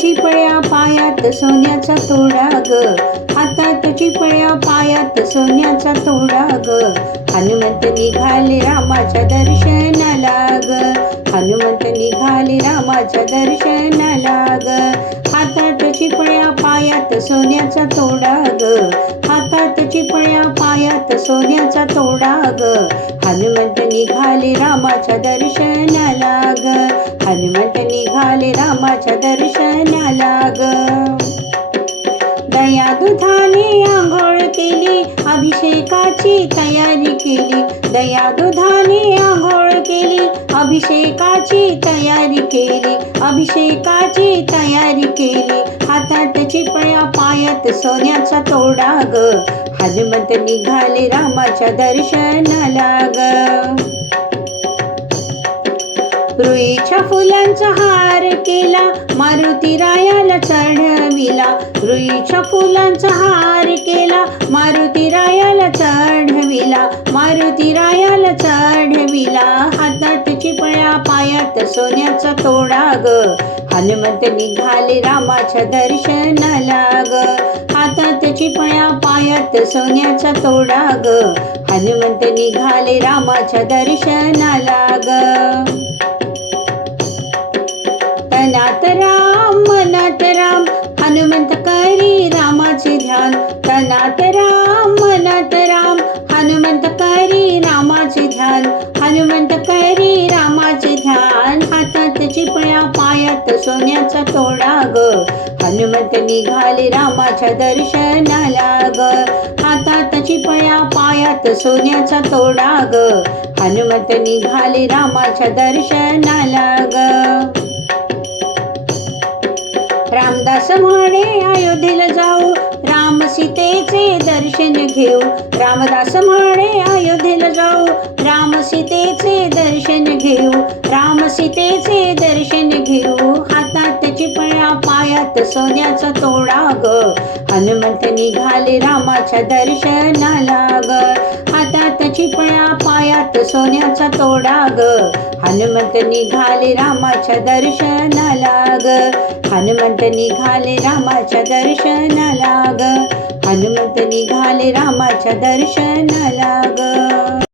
चिपळ्या पायात सोन्याचा तोडा ग, हातात चिपळ्या पायात सोन्याचा तोडा ग. हनुमंत निघाले रामाच्या दर्शनाला ग, हनुमंत निघाले रामाच्या दर्शनाला ग. हातात चिपळ्या पायात सोन्याचा तोडा ग, हातात चिपळ्या पायात सोन्याचा तोडा ग. हनुमंत निघाले रामाच्या दर्शनाला ग, हनुमंत निघाले रामाच्या दर्शनाला ग. दया दुधाने आंघोळ केली, अभिषेकाची तयारी केली. दया दुधाने आंघोळ केली, अभिषेकाची तयारी केली, अभिषेकाची तयारी केली. हातात चिपळ्या पायात सोन्याचा तोडा ग, हनुमंत निघाले रामाच्या दर्शनाला ग. रुईच्या फुलांचा हार केला, मारुती रायाला चढविला. रुईच्या फुलांचा हार केला, मारुती रायाला चढविला, मारुती रायाला चढविला. हातात चिपळ्या पायात सोन्याचा तोडा ग, हनुमंत निघाले रामाच्या दर्शनाला ग. हातात चिपळ्या पायात सोन्याचा तोडा ग, हनुमंत निघाले रामाच्या दर्शनाला ग. तनात राम मनात राम, हनुमंत करी रामाचे ध्यान. तनात राम मनात राम, हनुमंत करी रामाचे ध्यान, हनुमंत करी रामाचे ध्यान. हातात चिपळ्या पायात सोन्याचा तोडा ग, हनुमंत निघाले रामाच्या दर्शनाला ग. हातात चिपळ्या पायात सोन्याचा तोडा ग, हनुमंत निघाले रामाच्या दर्शनाला ग. रामदास म्हणे अयोध्येला जाऊ, राम सीतेचे दर्शन घेऊ. रामदास म्हणे अयोध्येला जाऊ, राम सीतेचे दर्शन घेऊ, राम सीतेचे दर्शन घेऊ. हातात चिपळ्या पायात सोन्याचा तोडा ग, हनुमंत निघाले रामाच्या दर्शनाला ग. हातात चिपळ्या पायात सोन्याचा तोडा ग, हनुमंत निघाले रामाच्या दर्शनाला ग, हनुमंत निघाले रामाच्या दर्शनाला ग, हनुमंत निघाले रामाच्या दर्शनाला ग.